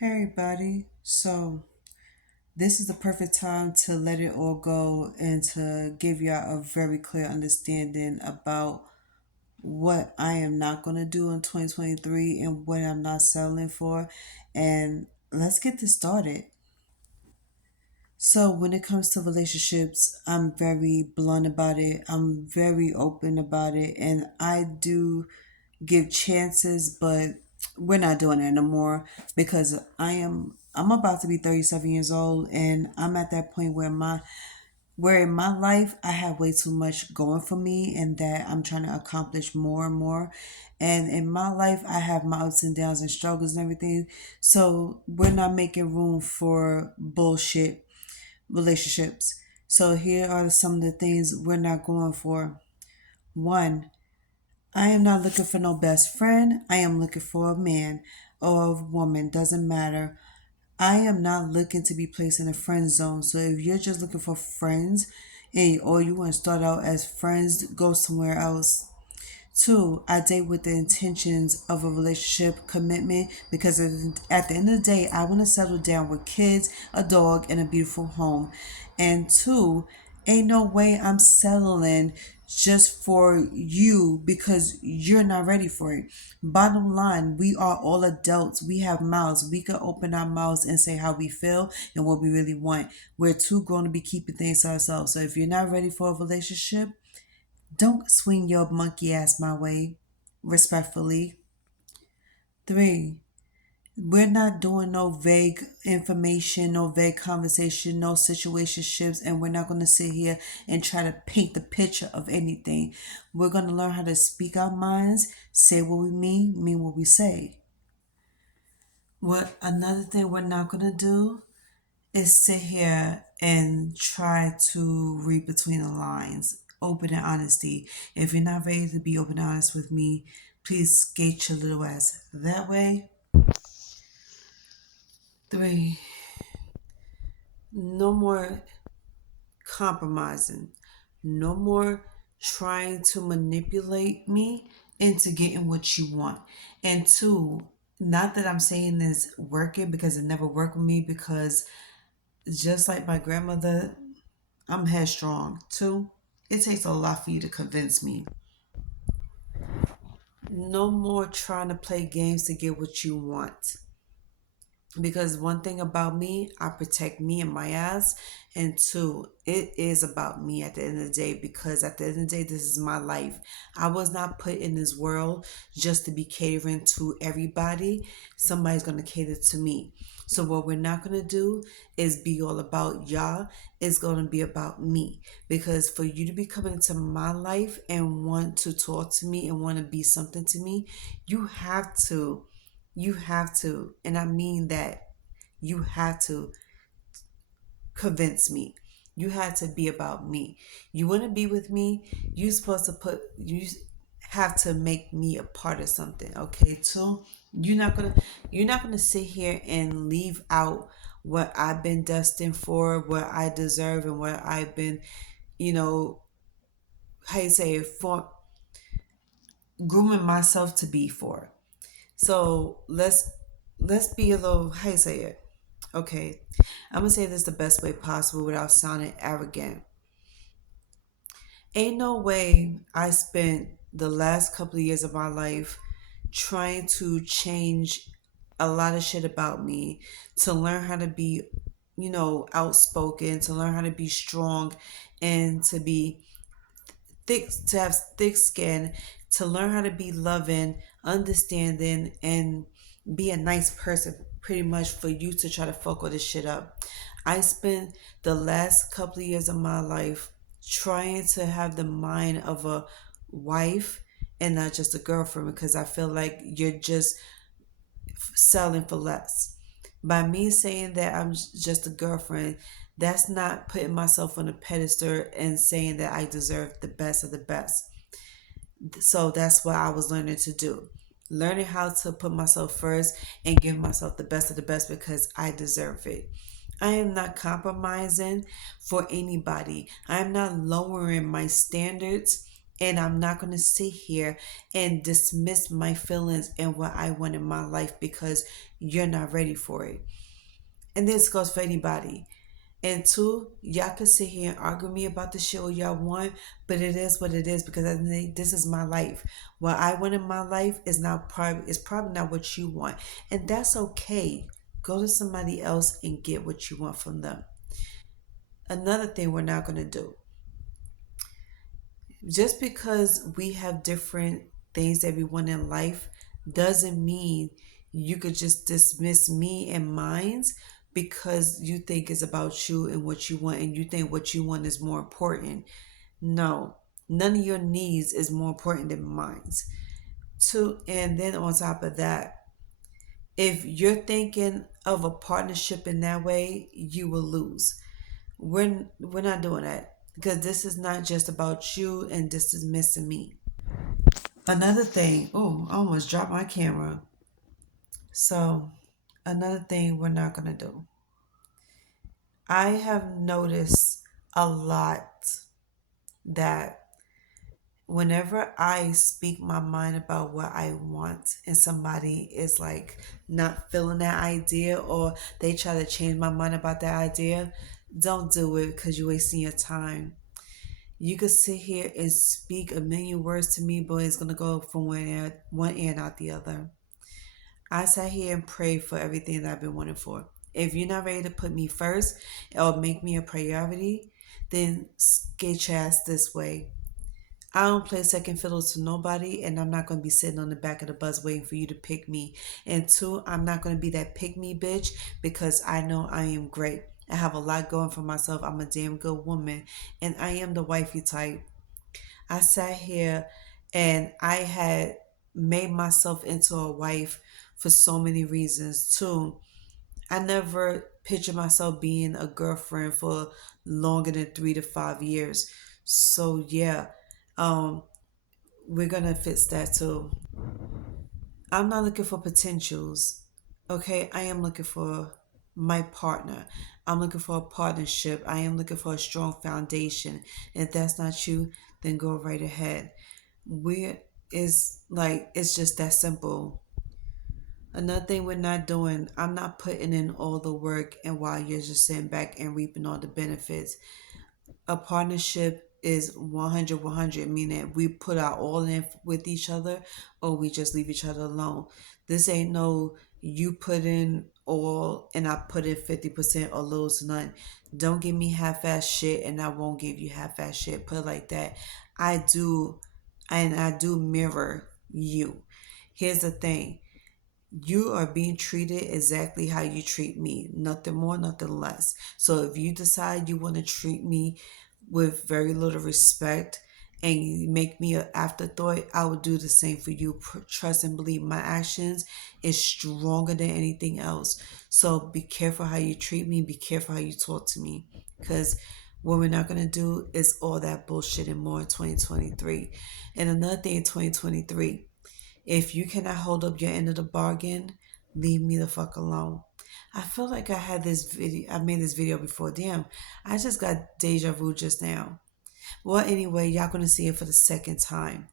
Hey everybody. So this is the perfect time to let it all go and to give y'all a very clear understanding about what I am not going to do in 2023 and what I'm not settling for. And let's get this started. So when it comes to relationships, I'm very blunt about it. I'm very open about it, and I do give chances, but we're not doing that no more because I'm about to be 37 years old, and I'm at that point where in my life I have way too much going for me and that I'm trying to accomplish more and more. And in my life I have my ups and downs and struggles and everything. So we're not making room for bullshit relationships. So here are some of the things we're not going for. One, I am not looking for no best friend. I am looking for a man or a woman, doesn't matter. I am not looking to be placed in a friend zone. So if you're just looking for friends or you want to start out as friends, go somewhere else. Two, I date with the intentions of a relationship commitment because at the end of the day, I want to settle down with kids, a dog, and a beautiful home. And two, ain't no way I'm settling just for you because you're not ready for it. Bottom line, we are all adults. We have mouths. We can open our mouths and say how we feel and what we really want. We're too grown to be keeping things to ourselves. So if you're not ready for a relationship, don't swing your monkey ass my way, respectfully. Three, we're not doing no vague information, no vague conversation, no situationships, and we're not going to sit here and try to paint the picture of anything. We're going to learn how to speak our minds, say what we mean what we say. What another thing we're not going to do is sit here and try to read between the lines. Open and honesty. If you're not ready to be open and honest with me, please skate your little ass that way. Three, no more compromising. No more trying to manipulate me into getting what you want. And two, not that I'm saying this working because it never worked with me because just like my grandmother, I'm headstrong. Two, it takes a lot for you to convince me. No more trying to play games to get what you want. Because one thing about me, I protect me and my ass. And two, it is about me at the end of the day because at the end of the day, this is my life. I was not put in this world just to be catering to everybody. Somebody's going to cater to me. So what we're not going to do is be all about y'all. It's going to be about me. Because for you to be coming into my life and want to talk to me and want to be something to me, you have to and I mean that, you have to convince me. You have to be about me. You want to be with me, you have to make me a part of something, okay? So you're not gonna sit here and leave out what I've been destined for, what I deserve, and what I've been, you know, how you say it, for grooming myself to be for. So let's be a little, how you say it. Okay, I'm gonna say this the best way possible without sounding arrogant. Ain't no way I spent the last couple of years of my life trying to change a lot of shit about me to learn how to be, outspoken, to learn how to be strong, and to have thick skin, to learn how to be loving, understanding, and be a nice person, pretty much for you to try to fuck all this shit up. I spent the last couple of years of my life trying to have the mind of a wife and not just a girlfriend because I feel like you're just selling for less. By me saying that I'm just a girlfriend, that's not putting myself on a pedestal and saying that I deserve the best of the best. So that's what I was learning to do. Learning how to put myself first and give myself the best of the best because I deserve it. I am not compromising for anybody. I am not lowering my standards And I'm not going to sit here and dismiss my feelings and what I want in my life because you're not ready for it. And this goes for anybody. And two, y'all can sit here and argue me about the shit all y'all want, but it is what it is because at the end of the day, this is my life. What I want in my life is probably not what you want. And that's okay. Go to somebody else and get what you want from them. Another thing we're not gonna do. Just because we have different things that we want in life doesn't mean you could just dismiss me and mine's because you think it's about you and what you want and you think what you want is more important. No, none of your needs is more important than mine's. Two, and then on top of that, if you're thinking of a partnership in that way, you will lose. We're not doing that because this is not just about you and this is missing me. Another thing, oh, I almost dropped my camera. So, another thing we're not going to do. I have noticed a lot that whenever I speak my mind about what I want and somebody is like not feeling that idea or they try to change my mind about that idea, don't do it because you're wasting your time. You could sit here and speak a million words to me, but it's gonna go from one ear and out the other. I sat here and prayed for everything that I've been wanting for. If you're not ready to put me first or make me a priority, then get your ass this way. I don't play second fiddle to nobody, and I'm not going to be sitting on the back of the bus waiting for you to pick me. And two, I'm not going to be that pick me bitch because I know I am great. I have a lot going for myself. I'm a damn good woman, and I am the wifey type. I sat here and I had made myself into a wife for so many reasons too. I never pictured myself being a girlfriend for longer than 3 to 5 years. So yeah, um, we're gonna fix that too. I'm not looking for potentials. Okay, I am looking for my partner. I'm looking for a partnership. I am looking for a strong foundation. If that's not you, then go right ahead. We is like it's just that simple. Another thing we're not doing, I'm not putting in all the work and while you're just sitting back and reaping all the benefits. A partnership is 100 100, meaning we put our all in with each other or we just leave each other alone. This ain't no you put in all and I put in 50% or little to none. Don't give me half-ass shit and I won't give you half-ass shit. Put it like that. I do, and I do mirror you. Here's the thing, you are being treated exactly how you treat me, nothing more, nothing less. So if you decide you want to treat me with very little respect and you make me an afterthought, I will do the same for you. Trust and believe my actions is stronger than anything else. So be careful how you treat me, be careful how you talk to me, because what we're not going to do is all that bullshit and more in 2023. And another thing in 2023, if you cannot hold up your end of the bargain, leave me the fuck alone. I feel like I made this video before. Damn, I just got deja vu just now. Well, anyway, y'all gonna see it for the second time.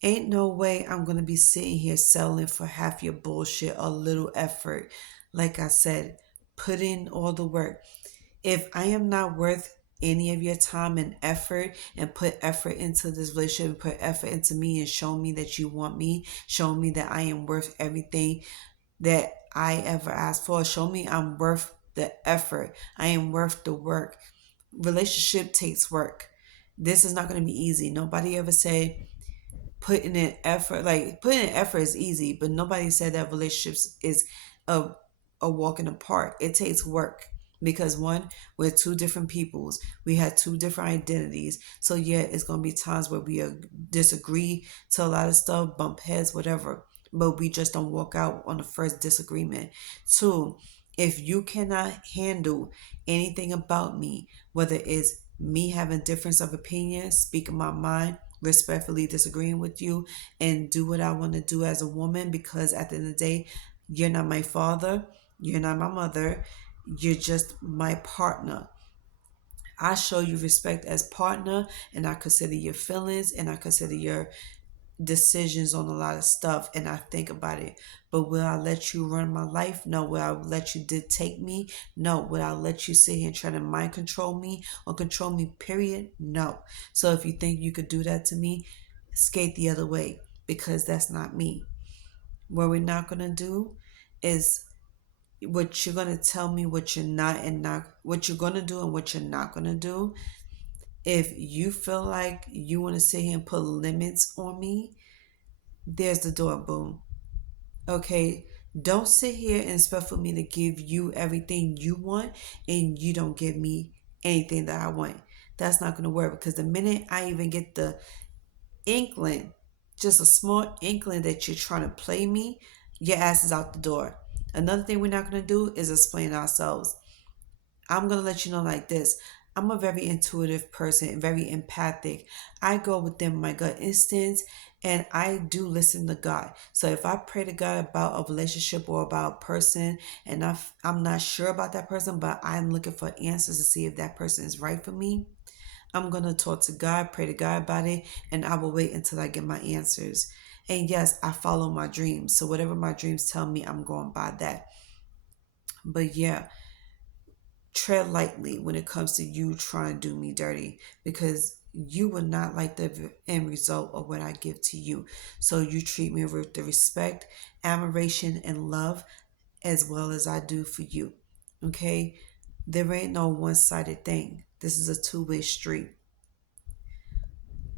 Ain't no way I'm gonna be sitting here settling for half your bullshit or little effort. Like I said, put in all the work. If I am not worth any of your time and effort and put effort into this relationship and put effort into me and show me that you want me, show me that I am worth everything that I ever asked for, show me I'm worth the effort, I am worth the work. Relationship takes work. This is not going to be easy. Nobody ever said putting in effort, like putting in effort is easy, but nobody said that relationships is a, a walk in the park. It takes work because one, we're two different peoples, we had two different identities, so yeah, it's going to be times where we disagree to a lot of stuff, bump heads, whatever, but we just don't walk out on the first disagreement. Two, if you cannot handle anything about me, whether it's me having difference of opinion, speaking my mind, respectfully disagreeing with you, and do what I want to do as a woman, because at the end of the day, you're not my father, you're not my mother, you're just my partner. I show you respect as partner, and I consider your feelings, and I consider your decisions on a lot of stuff, and I think about it. But will I let you run my life? No. Will I let you dictate me? No. Will I let you sit here and try to mind control me or control me, period? No. So if you think you could do that to me, skate the other way, because that's not me. What we're not going to do is what you're going to tell me what you're not and not what you're going to do and what you're not going to do. If you feel like you want to sit here and put limits on me, there's the door, boom. Okay, don't sit here and expect for me to give you everything you want and you don't give me anything that I want. That's not going to work, because the minute I even get the inkling, just a small inkling that you're trying to play me, your ass is out the door. Another thing we're not going to do is explain ourselves. I'm going to let you know like this. I'm a very intuitive person, very empathic. I go within my gut instincts, and I do listen to God. So if I pray to God about a relationship or about a person, and I'm not sure about that person, but I'm looking for answers to see if that person is right for me, I'm going to talk to God, pray to God about it, and I will wait until I get my answers. And yes, I follow my dreams. So whatever my dreams tell me, I'm going by that. But yeah, tread lightly when it comes to you trying to do me dirty, because you will not like the end result of what I give to you. So you treat me with the respect, admiration, and love as well as I do for you. Okay? There ain't no one sided thing. This is a two-way street.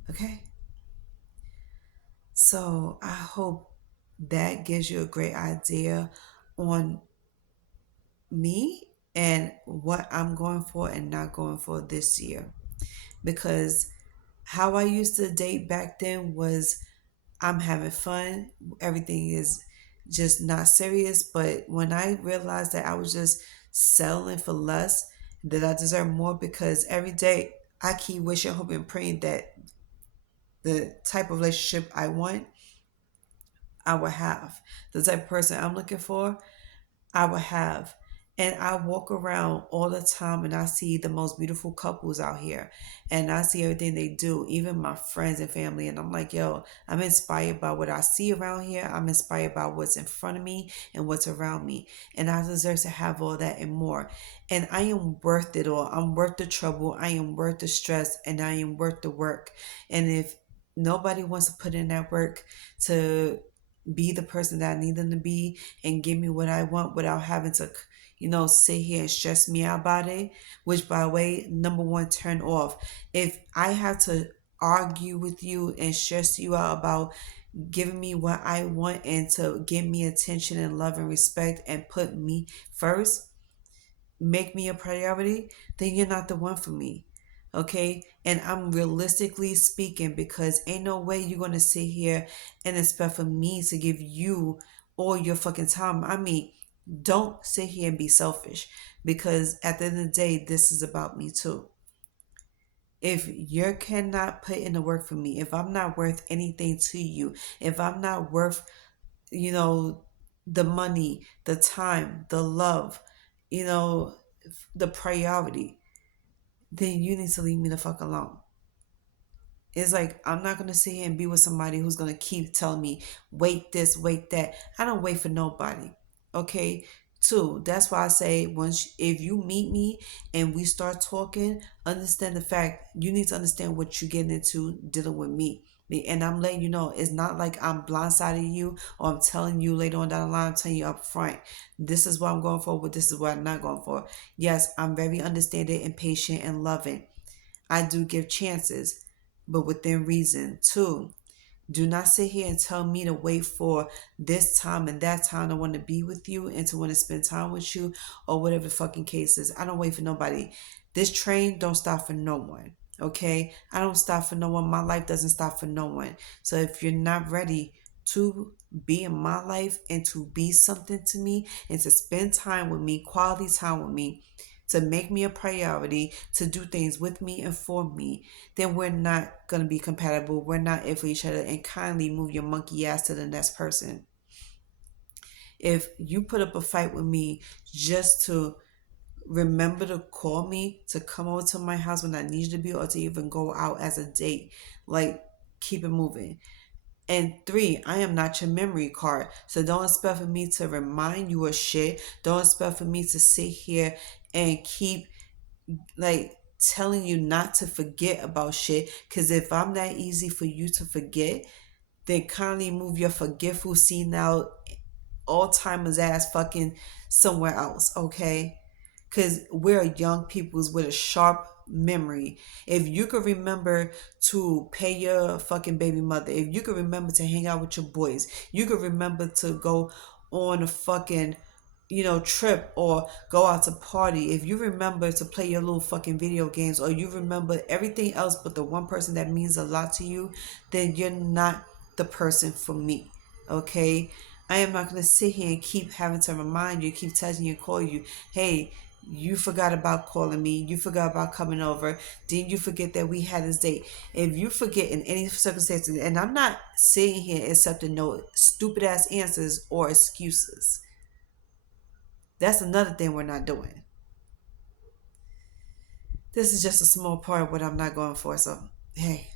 Okay? So I hope that gives you a great idea on me and what I'm going for and not going for this year. Because how I used to date back then was I'm having fun, everything is just not serious. But when I realized that I was just settling for less, that I deserve more, because every day I keep wishing, hoping, praying that the type of relationship I want, I will have. The type of person I'm looking for, I would have. And I walk around all the time and I see the most beautiful couples out here. And I see everything they do, even my friends and family. And I'm like, yo, I'm inspired by what I see around here. I'm inspired by what's in front of me and what's around me. And I deserve to have all that and more. And I am worth it all. I'm worth the trouble. I am worth the stress. And I am worth the work. And if nobody wants to put in that work to be the person that I need them to be and give me what I want without having to, sit here and stress me out about it, which, by the way, number one, turn off. If I have to argue with you and stress you out about giving me what I want and to give me attention and love and respect and put me first, make me a priority, then you're not the one for me. Okay? And I'm realistically speaking, because ain't no way you're going to sit here and expect for me to give you all your fucking time. I mean, don't sit here and be selfish, because at the end of the day, this is about me too. If you cannot put in the work for me, if I'm not worth anything to you, if I'm not worth, you know, the money, the time, the love, you know, the priority, then you need to leave me the fuck alone. It's like, I'm not going to sit here and be with somebody who's going to keep telling me, wait this, wait that. I don't wait for nobody. Okay? Two, that's why I say, if you meet me and we start talking, understand the fact, you need to understand what you're getting into dealing with me. And I'm letting you know, it's not like I'm blindsiding you or I'm telling you later on down the line, I'm telling you up front, this is what I'm going for, but this is what I'm not going for. Yes, I'm very understanding and patient and loving. I do give chances, but within reason. Two, do not sit here and tell me to wait for this time and that time to want to be with you and to want to spend time with you or whatever the fucking case is. I don't wait for nobody. This train don't stop for no one. Okay? I don't stop for no one. My life doesn't stop for no one. So if you're not ready to be in my life and to be something to me and to spend time with me, quality time with me, to make me a priority, to do things with me and for me, then we're not going to be compatible. We're not in for each other, and kindly move your monkey ass to the next person. If you put up a fight with me just to remember to call me to come over to my house when I need you to be, or to even go out as a date. Like, keep it moving. And three, I am not your memory card. So don't expect for me to remind you of shit. Don't expect for me to sit here and keep like telling you not to forget about shit. Cause if I'm that easy for you to forget, then kindly move your forgetful senile Alzheimer's ass fucking somewhere else, okay? Because we're young peoples with a sharp memory. If you could remember to pay your fucking baby mother, if you could remember to hang out with your boys, you could remember to go on a fucking trip or go out to party, if you remember to play your little fucking video games, or you remember everything else but the one person that means a lot to you, then you're not the person for me, okay? I am not going to sit here and keep having to remind you, keep touching you, call you, hey, you forgot about calling me, you forgot about coming over, didn't you forget that we had this date? If you forget in any circumstances, and I'm not sitting here accepting no stupid ass answers or excuses, that's another thing we're not doing. This is just a small part of what I'm not going for. So, hey,